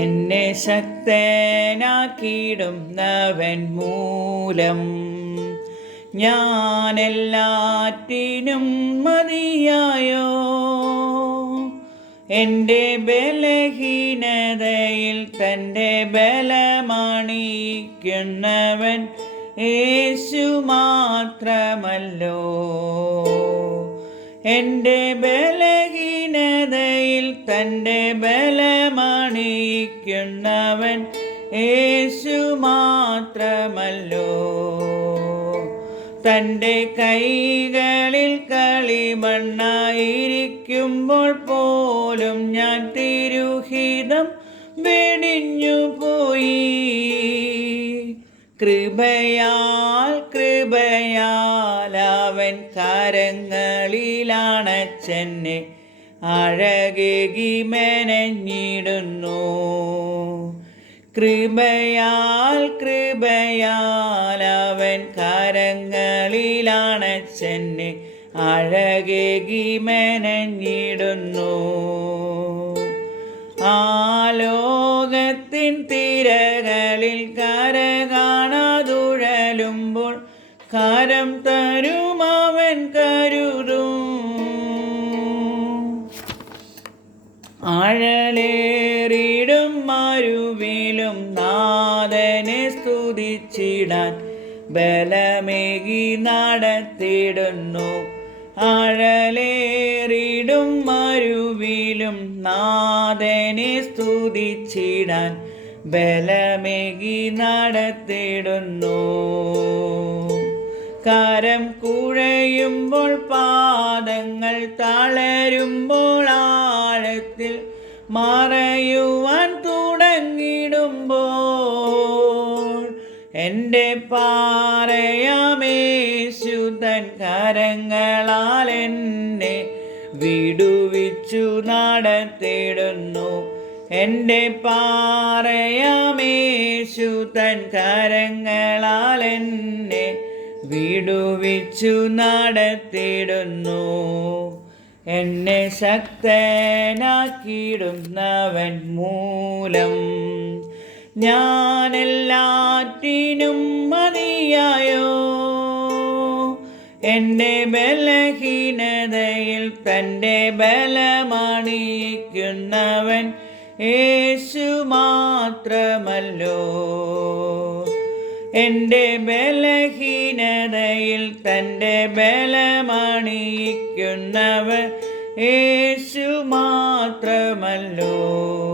എന്നെ ശക്തനാക്കിയിടുന്നവൻ മൂലം ഞാനെല്ലാറ്റിനും മതിയായോ? എന്റെ ബലഹീനതയിൽ തന്റെ ബലമണിക്കുന്നവൻ യേശു മാത്രമല്ലോ. എന്റെ ബലഹീനതയിൽ തന്റെ ബലമണിയിക്കുന്നവൻ യേശു മാത്രമല്ലോ. തന്റെ കൈകളിൽ കളിമണ്ണായിരിക്കുമ്പോൾ പോലും ഞാൻ തിരുഹിതം വെടിഞ്ഞു പോയി. കൃപയാൽ കൃപയാൽ അവൻ കരങ്ങളിലാണച്ചെന്നെ അഴകേകി മെനഞ്ഞിടുന്നു കൃപയാൽ കൃപയാൽ അവൻ കരങ്ങളിലാണച്ചെന്നെ അഴകി മെനഞ്ഞിടുന്നു ആലോകത്തിൻ തിരകളിൽ ആഴലേറിടും മരുവിലും നാഥനെ സ്തുതിച്ചിടാൻ ബലമേകി നടത്തിടുന്നു. ആഴലേറിടും മരുവിലും നാഥനെ സ്തുതിച്ചിടാൻ ബലമേകി നടത്തിടുന്നു. കരം കുഴയുമ്പോൾ പാദങ്ങൾ തളരുമ്പോൾ ആഴത്തിൽ മറയുവാൻ തുടങ്ങിടുമ്പോൾ എന്റെ പാറയാമേശുതൻ കരങ്ങളാൽ എന്നെ വിടുവിച്ചു നടത്തിടുന്നു എന്റെ പാറയാമേശുതൻ കരങ്ങളാൽ എന്നെ വിടുവിച്ചു നടത്തിടുന്നു എന്നെ ശക്തനാക്കിയിടുന്നവൻ മൂലം ഞാനെല്ലാറ്റിനും മതിയായോ? എന്റെ ബലഹീനതയിൽ തന്റെ ബലമണിയിക്കുന്നവൻ യേശു മാത്രമല്ലോ. എന്റെ ബലഹീനതയിൽ തന്റെ ബലമണിയിക്കുന്നവൻ യേശു മാത്രമല്ലോ.